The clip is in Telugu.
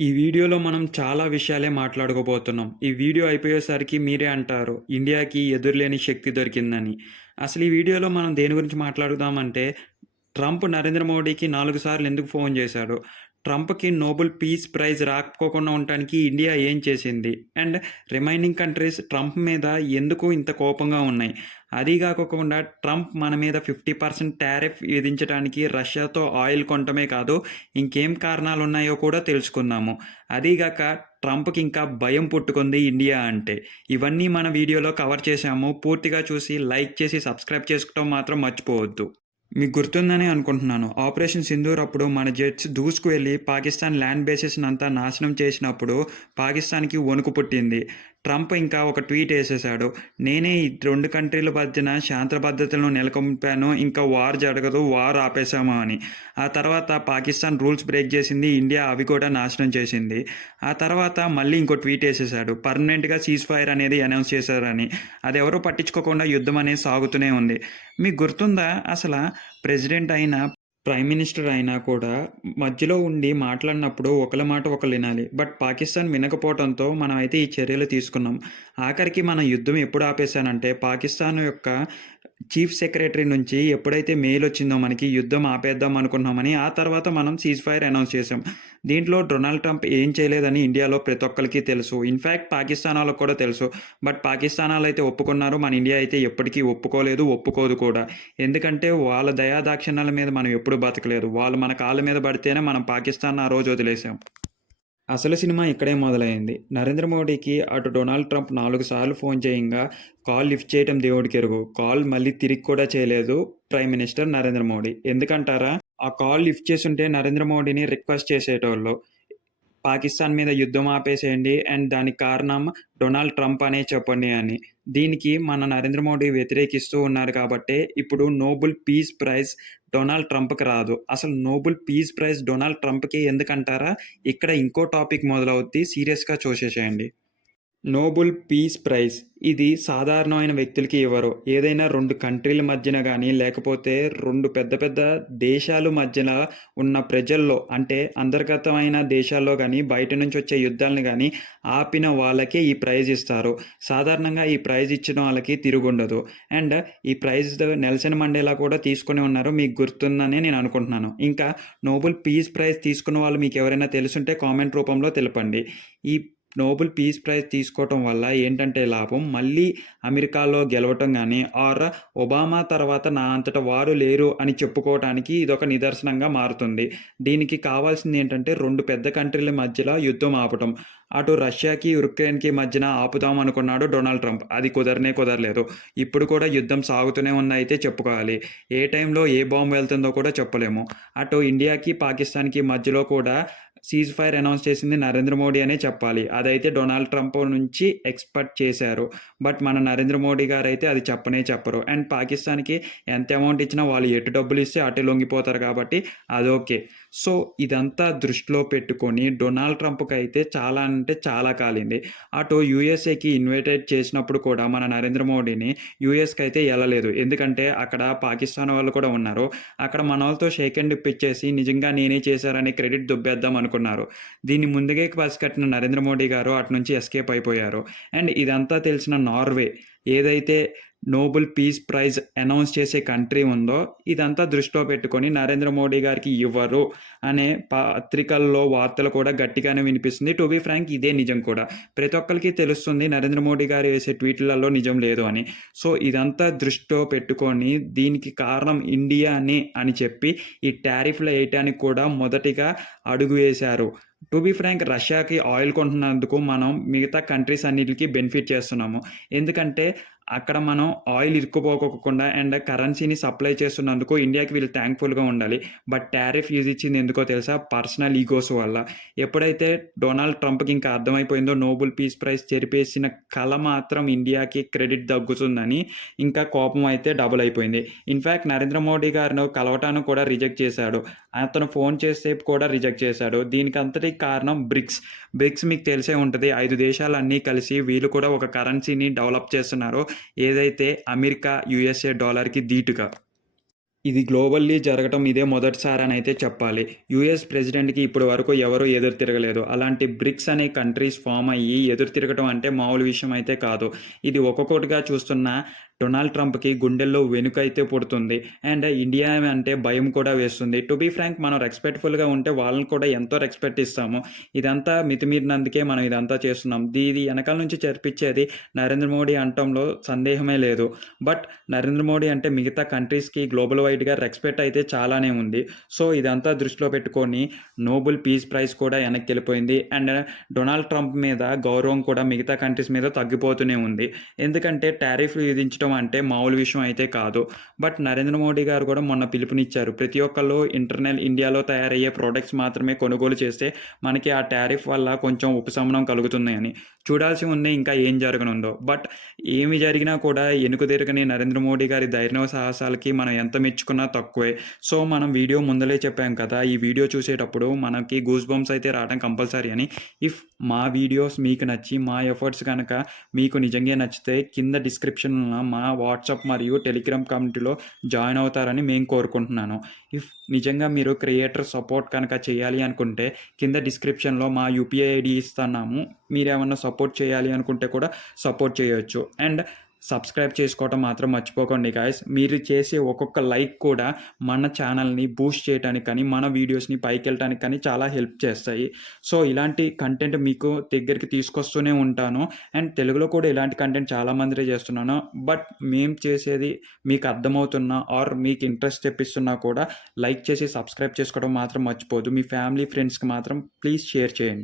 ఈ వీడియోలో మనం చాలా విషయాలే మాట్లాడుకోబోతున్నాం. ఈ వీడియో అయిపోయేసరికి మీరే అంటారు, ఇండియాకి ఎదురులేని శక్తి దొరికిందని. అసలు ఈ వీడియోలో మనం దేని గురించి మాట్లాడుదామంటే, ట్రంప్ నరేంద్ర మోడీకి 4 సార్లు ఎందుకు ఫోన్ చేశాడు? ట్రంప్‌కి నోబెల్ పీస్ ప్రైజ్ రాకపోకుండా ఉండటానికి ఇండియా ఏం చేసింది? అండ్ రిమైనింగ్ కంట్రీస్ ట్రంప్ మీద ఎందుకు ఇంత కోపంగా ఉన్నాయి? అదీ గాకోకుండా ట్రంప్ మన మీద 50% టారిఫ్ విధించడానికి రష్యాతో ఆయిల్ కొనటమే కాదు, ఇంకేం కారణాలున్నాయో కూడా తెలుసుకుందాము. అదీగాక ట్రంప్‌కి ఇంకా భయం పుట్టుకుంది ఇండియా అంటే. ఇవన్నీ మన వీడియోలో కవర్ చేశాము. పూర్తిగా చూసి లైక్ చేసి సబ్స్క్రైబ్ చేసుకోవటం మాత్రం మర్చిపోవద్దు. మీకు గుర్తుందని అనుకుంటున్నాను. ఆపరేషన్ సింధూర్ అప్పుడు మన జెట్స్ దూసుకు వెళ్లి పాకిస్తాన్ ల్యాండ్ బేసెస్‌నంతా నాశనం చేసినప్పుడు పాకిస్తాన్‌కి వణుకు పుట్టింది. ట్రంప్ ఇంకా ఒక ట్వీట్ ఏసేశాడు. నేనే ఈ 2 కంట్రీల మధ్యన శాంతి భద్రతలను నెలకొల్పాను. ఇంకా వార్ జరగదు. వార్ ఆపేశాము అని. ఆ తర్వాత పాకిస్తాన్ రూల్స్ బ్రేక్ చేసింది. ఇండియా అవి కూడా నాశనం చేసింది. ఆ తర్వాత మళ్ళీ ఇంకో ట్వీట్ ఏసేశాడు. పర్మనెంట్‌గా సీజ్ ఫైర్ అనేది అనౌన్స్ చేశారని. అదెవరూ పట్టించుకోకుండా యుద్ధం అనేది సాగుతూనే ఉంది. మీకు గుర్తుందా ప్రెసిడెంట్ అయినా, ప్రైమ్ మినిస్టర్ అయినా కూడా మధ్యలో ఉండి మాట్లాడినప్పుడు ఒకళ్ళ మాట ఒకళ్ళు వినాలి. బట్ పాకిస్తాన్ వినకపోవడంతో మనమైతే ఈ చర్యలు తీసుకున్నాం. ఆఖరికి మన యుద్ధం ఎప్పుడు ఆపేశానంటే పాకిస్తాన్ యొక్క చీఫ్ సెక్రటరీ నుంచి ఎప్పుడైతే మెయిల్ వచ్చిందో మనకి యుద్ధం ఆపేద్దాం అనుకున్నామని, ఆ తర్వాత మనం సీజ్ ఫైర్ అనౌన్స్ చేసాం. దీంట్లో డొనాల్డ్ ట్రంప్ ఏం చేయలేదని ఇండియాలో ప్రతి ఒక్కరికి తెలుసు. ఇన్‌ఫాక్ట్ పాకిస్తాన్ వాళ్ళకి కూడా తెలుసు. బట్ పాకిస్తాన్ ఆళ్ళైతే ఒప్పుకున్నారు. మన ఇండియా అయితే ఎప్పటికీ ఒప్పుకోలేదు, ఒప్పుకోదు కూడా. ఎందుకంటే వాళ్ళ దయా దాక్షిణ్యాల మీద మనం ఎప్పుడు బతకలేదు. వాళ్ళు మన కాళ్ళ మీద పడితేనే మనం పాకిస్తాన్‌ని ఆ రోజు వదిలేసాం. అసలు సినిమా ఇక్కడే మొదలైంది. నరేంద్ర మోడీకి అటు డొనాల్డ్ ట్రంప్ 4 సార్లు ఫోన్ చేయంగా కాల్ లిఫ్ట్ చేయటం దేవుడికెరుగు. కాల్ మళ్ళీ తిరిగి కూడా చేయలేదు ప్రైమ్ మినిస్టర్ నరేంద్ర మోడీ. ఎందుకంటారా? ఆ కాల్ లిఫ్ట్ చేసుంటే నరేంద్ర మోడీని రిక్వెస్ట్ చేసేటోళ్ళు. పాకిస్తాన్ మీద యుద్ధం ఆపేసేయండి అండ్ దానికి కారణం డొనాల్డ్ ట్రంప్ అనే చెప్పండి అని. దీనికి మన నరేంద్ర మోడీ వ్యతిరేకిస్తూ ఉన్నారు కాబట్టే ఇప్పుడు నోబెల్ పీస్ ప్రైజ్ డొనాల్డ్ ట్రంప్‌కి రాదు. అసలు నోబెల్ పీస్ ప్రైజ్ డొనాల్డ్ ట్రంప్‌కే ఎందుకంటారా? ఇక్కడ ఇంకో టాపిక్ మొదలవుద్ది. సీరియస్‌గా చూసేసేయండి. నోబెల్ పీస్ ప్రైజ్ ఇది సాధారణమైన వ్యక్తులకి ఇవ్వరు. ఏదైనా 2 కంట్రీల మధ్యన గానీ, లేకపోతే 2 పెద్ద పెద్ద దేశాల మధ్యన ఉన్న ప్రజల్లో అంటే అంతర్గతమైన దేశాల్లో గానీ, బయట నుంచి వచ్చే యుద్ధాలను గానీ ఆపిన వాళ్ళకే ఈ ప్రైజ్ ఇస్తారు. సాధారణంగా ఈ ప్రైజ్ ఇచ్చిన వాళ్ళకి తిరుగుండదు. అండ్ ఈ ప్రైజ్ నెల్సన్ మండేలా కూడా తీసుకొని ఉన్నారు. మీకు గుర్తుందని నేను అనుకుంటున్నాను. ఇంకా నోబెల్ పీస్ ప్రైజ్ తీసుకున్న వాళ్ళు మీకెవరైనా తెలిసుంటే కామెంట్ రూపంలో తెలపండి. ఈ నోబెల్ పీస్ ప్రైజ్ తీసుకోవటం వల్ల ఏంటంటే లాభం, మళ్ళీ అమెరికాలో గెలవటం గానీ, ఆర్ ఒబామా తర్వాత నా అంతట వారు లేరు అని చెప్పుకోవటానికి ఇదొక నిదర్శనంగా మారుతుంది. దీనికి కావాల్సింది ఏంటంటే 2 పెద్ద కంట్రీల మధ్యలో యుద్ధం ఆపటం. అటు రష్యాకి, యుక్రెయిన్‌కి మధ్యన ఆపుదాం అనుకున్నాడు డొనాల్డ్ ట్రంప్. అది కుదరలేదు. ఇప్పుడు కూడా యుద్ధం సాగుతూనే ఉందయితే చెప్పుకోవాలి. ఏ టైంలో ఏ బాంబ్ వెళ్తుందో కూడా చెప్పలేము. అటు ఇండియాకి, పాకిస్తాన్‌కి మధ్యలో కూడా సీజ్ ఫైర్ అనౌన్స్ చేసింది నరేంద్ర మోడీ అనే చెప్పాలి. అదైతే డొనాల్డ్ ట్రంప్ నుంచి ఎక్స్‌పెక్ట్ చేశారు. బట్ మన నరేంద్ర మోడీ గారైతే అది చెప్పనే చెప్పరు. అండ్ పాకిస్తాన్‌కి ఎంత అమౌంట్ ఇచ్చినా వాళ్ళు ఎటు డబ్బులిస్తే అటే లొంగిపోతారు కాబట్టి అదోకే. సో, ఇదంతా దృష్టిలో పెట్టుకొని డొనాల్డ్ ట్రంప్‌కైతే చాలా అంటే చాలా కాలింది. అటు యూఎస్ఏకి ఇన్వైటెడ్ చేసినప్పుడు కూడా మన నరేంద్ర మోడీని యూఎస్‌కైతే ఎళ్ళలేదు. ఎందుకంటే అక్కడ పాకిస్తాన్ వాళ్ళు కూడా ఉన్నారు. అక్కడ మనోళ్ళతో షేక్ హ్యాండ్ ఇప్పిచ్చేసి నిజంగా నేనే చేశారని క్రెడిట్ దొబ్బేద్దాం అనుకున్నారు. దీన్ని ముందుగే పసికట్టిన నరేంద్ర మోడీ గారు అటునుంచి ఎస్కేప్ అయిపోయారు. అండ్ ఇదంతా తెలిసిన నార్వే ఏదైతే నోబెల్ పీస్ ప్రైజ్ అనౌన్స్ చేసే కంట్రీ ఉందో, ఇదంతా దృష్టిలో పెట్టుకొని నరేంద్ర మోడీ గారికి ఇవ్వరు అనే పత్రికల్లో వార్తలు కూడా గట్టిగానే వినిపిస్తుంది. టు బీ ఫ్రాంక్ ఇదే నిజం కూడా. ప్రతి ఒక్కళ్ళకి తెలుస్తుంది నరేంద్ర మోడీ గారు వేసే ట్వీట్‌లలో నిజం లేదు అని. సో, ఇదంతా దృష్టిలో పెట్టుకొని దీనికి కారణం ఇండియానే అని చెప్పి ఈ టారిఫ్‌లు ఏయటానికి కూడా మొదటిగా అడుగు వేశారు. టు బీ ఫ్రాంక్ రష్యాకి ఆయిల్ కొంటున్నందుకు మనం మిగతా కంట్రీస్ అన్నిటికి బెనిఫిట్ చేస్తున్నాము. ఎందుకంటే అక్కడ మనం ఆయిల్ ఇరుక్కుపోకోకుండా అండ్ కరెన్సీని సప్లై చేస్తున్నందుకు ఇండియాకి వీళ్ళు థాంక్‌ఫుల్‌గా ఉండాలి. బట్ టారిఫ్ విధించింది ఎందుకో తెలుసా? పర్సనల్ ఈగోస్ వల్ల. ఎప్పుడైతే డొనాల్డ్ ట్రంప్‌కి ఇంకా అర్థమైపోయిందో నోబెల్ పీస్ ప్రైజ్ చెరిపేసిన కల మాత్రం ఇండియాకి క్రెడిట్ దక్కుతుందని ఇంకా కోపం అయితే డబుల్ అయిపోయింది. ఇన్‌ఫాక్ట్ నరేంద్ర మోడీ గారిని కలవటానికి కూడా రిజెక్ట్ చేశాడు. అతను ఫోన్ చేస్తే కూడా రిజెక్ట్ చేశాడు. దీనికంతటికి కారణం బ్రిక్స్. బ్రిక్స్ మీకు తెలిసే ఉంటది. 5 దేశాలన్నీ కలిసి వీళ్ళు కూడా ఒక కరెన్సీని డెవలప్ చేస్తున్నారు. ఏదైతే అమెరికా, యూఎస్ఏ డాలర్‌కి ధీటుగా. ఇది గ్లోబల్లీ జరగటం ఇదే మొదటిసారనైతే చెప్పాలి. యూఎస్ ప్రెసిడెంట్‌కి ఇప్పటి వరకు ఎవరు ఎదురు తిరగలేదు. అలాంటి బ్రిక్స్ అనే కంట్రీస్ ఫార్మ్ అయ్యి ఎదురు తిరగటం అంటే మామూలు విషయం అయితే కాదు. ఇది ఒక్కొక్కటిగా చూస్తున్న డొనాల్డ్ ట్రంప్‌కి గుండెల్లో వెనుకైతే పుడుతుంది. అండ్ ఇండియా అంటే భయం కూడా వేస్తుంది. టు బీ ఫ్రాంక్ మనం రెస్పెక్ట్‌ఫుల్‌గా ఉంటే వాళ్ళని కూడా ఎంతో రెస్పెక్ట్ ఇస్తాము. ఇదంతా మితిమీరినందుకే మనం ఇదంతా చేస్తున్నాం. ఇది ఎనకాల నుంచి జరిపించేది నరేంద్ర మోడీ అనటంలో సందేహమే లేదు. బట్ నరేంద్ర మోడీ అంటే మిగతా కంట్రీస్‌కి గ్లోబల్ వైడ్‌గా రెస్పెక్ట్ అయితే చాలానే ఉంది. సో, ఇదంతా దృష్టిలో పెట్టుకొని నోబెల్ పీస్ ప్రైజ్ కూడా వెనక్కెళ్ళిపోయింది. అండ్ డొనాల్డ్ ట్రంప్ మీద గౌరవం కూడా మిగతా కంట్రీస్ మీద తగ్గిపోతూనే ఉంది. ఎందుకంటే టారిఫ్‌లు విధించడం అంటే మామూలు విషయం అయితే కాదు. బట్ నరేంద్ర మోడీ గారు కూడా మొన్న పిలుపునిచ్చారు. ప్రతి ఒక్కళ్ళు ఇండియాలో తయారయ్యే ప్రొడక్ట్స్ మాత్రమే కొనుగోలు చేస్తే మనకి ఆ టారిఫ్ వల్ల కొంచెం ఉపశమనం కలుగుతుంది అని. చూడాల్సి ఉంది ఇంకా ఏం జరగనుందో. బట్ ఏమి జరిగినా కూడా ఎనుకుదిరగని నరేంద్ర మోడీ గారి ధైర్యం సాహసాలకి మనం ఎంత మెచ్చుకున్నా తక్కువే. సో, మనం వీడియో ముందలే చెప్పాం కదా! ఈ వీడియో చూసేటప్పుడు మనకి గూస్ బంప్స్ అయితే రావడం కంపల్సరీ అని. ఇఫ్ మా వీడియోస్ మీకు నచ్చి, మా ఎఫర్ట్స్ గనక మీకు నిజంగా నచ్చితే కింద డిస్క్రిప్షన్‌లో మా వాట్సాప్ మరియు టెలిగ్రామ్ కమ్యూనిటీలో జాయిన్ అవుతారని మేము కోరుకుంటున్నాను. ఇఫ్ నిజంగా మీరు క్రియేటర్ సపోర్ట్ కనుక చేయాలి అనుకుంటే కింద డిస్క్రిప్షన్‌లో మా యూపీఐ ఐడీ ఇస్తున్నాము. మీరేమన్నా సపోర్ట్ చేయాలి అనుకుంటే కూడా సపోర్ట్ చేయొచ్చు. అండ్ సబ్స్క్రైబ్ చేసుకోవటం మాత్రం మర్చిపోకండి గాయ్స్. మీరు చేసే ఒక్కొక్క లైక్ కూడా మన ఛానల్‌ని బూస్ట్ చేయటానికి కానీ, మన వీడియోస్‌ని పైకెళ్ళటానికి కానీ చాలా హెల్ప్ చేస్తాయి. సో, ఇలాంటి కంటెంట్ మీకు దగ్గరికి తీసుకొస్తూనే ఉంటాను. అండ్ తెలుగులో కూడా ఇలాంటి కంటెంట్ చాలా మందిదే చేస్తున్నాను. బట్ మేము చేసేది మీకు అర్థమవుతున్నా ఆర్ మీకు ఇంట్రెస్ట్ తెప్పిస్తున్నా కూడా లైక్ చేసి సబ్స్క్రైబ్ చేసుకోవడం మాత్రం మర్చిపోవద్దు. మీ ఫ్యామిలీ, ఫ్రెండ్స్‌కి మాత్రం ప్లీజ్ షేర్ చేయండి.